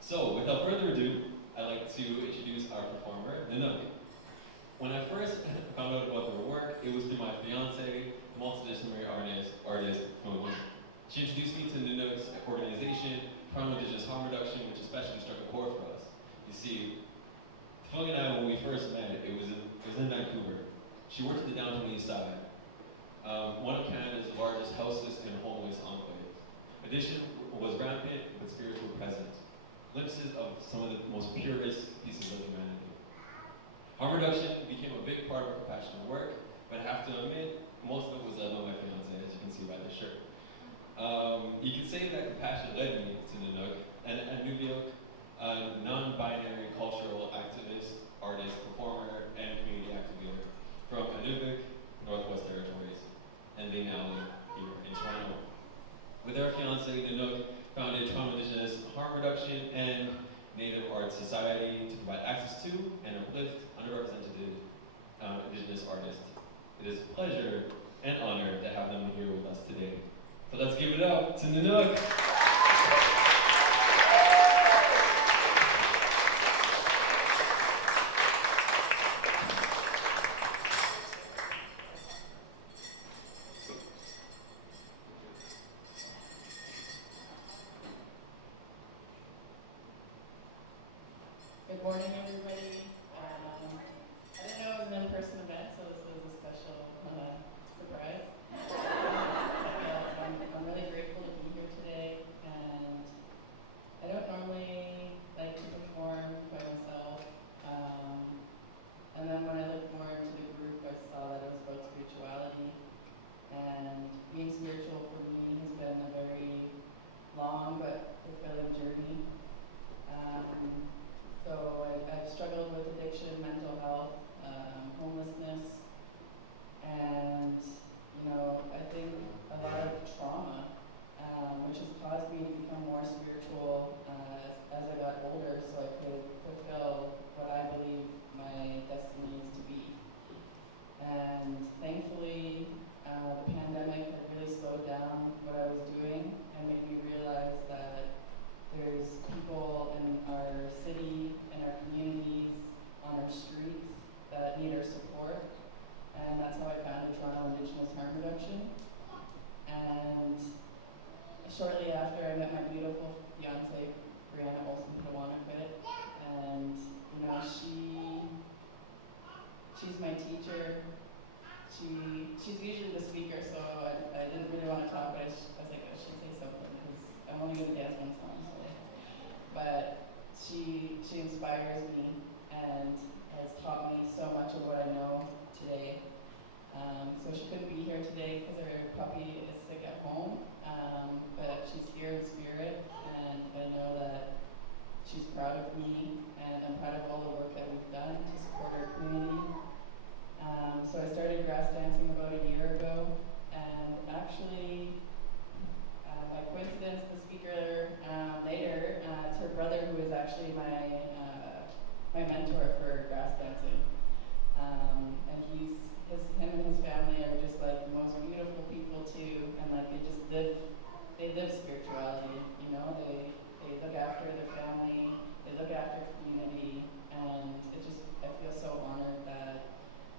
So, without further ado, I'd like to introduce our performer, Nanook. When I first found out about their work, it was through my fiance, a multidisciplinary artist from women. She introduced me to Nanook's organization, Primal Indigenous Harm Reduction, which especially struck a chord for us. You see, Fung and I, when we first met, it was in Vancouver. She worked at the downtown east side, one of Canada's largest houseless and homeless enclaves. Addiction was rampant, but spirits were present. Glimpses of some of the most purest pieces of humanity. Harm reduction became a big part of our compassionate work, but I have to admit, most of it was led by my fiance, as you can see by the shirt. You could say that compassion led me to Nanook, and Nubio, a non-binary cultural activist, artist, performer, and community activator from Nanook, Northwest Territories, and they now live here in Toronto. With our fiance, Nanook founded Toronto Indigenous Harm Reduction and Native Art Society to provide access to and uplift underrepresented Indigenous artists. It is a pleasure and honor to have them here with us today. So let's give it up to Nanook. Good morning, everybody. I didn't know it was an in-person event, so this was a special surprise. I'm really grateful to be here today, and I don't normally like to perform by myself. And then when I looked more into the group, I saw that it was about spirituality, and being spiritual for me has been a very long but fulfilling journey. So I've struggled with addiction, mental health, homelessness, and I think a lot of trauma, which has caused me to become more spiritual as I got older, so I could fulfill what I believe my destiny is to be. And thankfully, the pandemic had really slowed down what I was doing and made me realize that there's people in our city, in our communities, on our streets that need our support. And that's how I founded Toronto Indigenous Harm Reduction. And shortly after, I met my beautiful fiance, Brianna Olsen-Pinawanakit. And she's my teacher. She's usually the speaker, so I didn't really want to talk, but I was like, I should say something because I'm only going to dance one song. But she inspires me and has taught me so much of what I know today. So she couldn't be here today because her puppy is sick at home, but she's here in spirit, and I know that she's proud of me, and I'm proud of all the work that we've done to support our community. So I started grass dancing about a year ago, and actually, by coincidence, the speaker later, it's her brother who is actually my mentor for grass dancing. And him and his family are just like the most beautiful people too, and like they live spirituality, they look after their family, they look after community, and I feel so honored that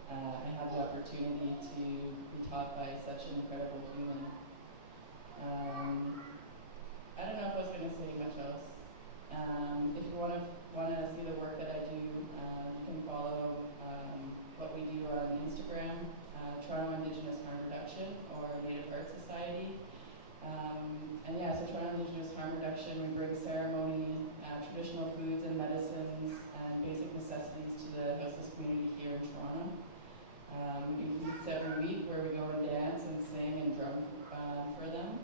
I have the opportunity to be taught by such an incredible human. I don't know if I was going to say much else. If you want to see the work that I do, you can follow what we do on Instagram, Toronto Indigenous Harm Reduction or Native Art Society. So Toronto Indigenous Harm Reduction, we bring ceremony, traditional foods and medicines, and basic necessities to the houseless community here in Toronto. We do feasts every week where we go and dance and sing and drum for them.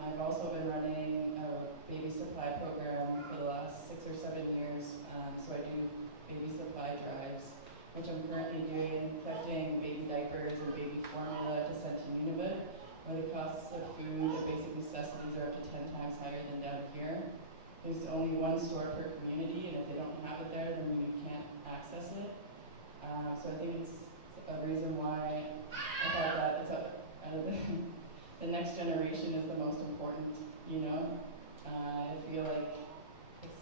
I've also been running a baby supply program for the last 6 or 7 years, so I do baby supply drives, which I'm currently doing, collecting baby diapers and baby formula to send to Nunavut, where the costs of food and basic necessities are up to 10 times higher than down here. There's only one store per community, and if they don't have it there, then we can't access it. So I think it's a reason why I thought that the next generation is the most important, I feel like it's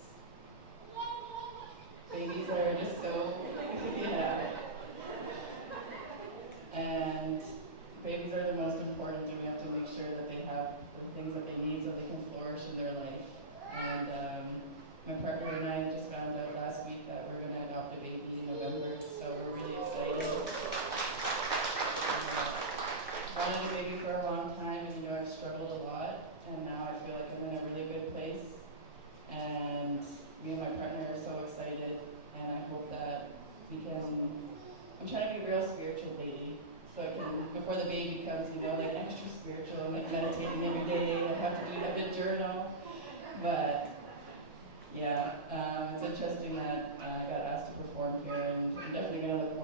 journal. But yeah, it's interesting that I got asked to perform here, and I'm definitely going to look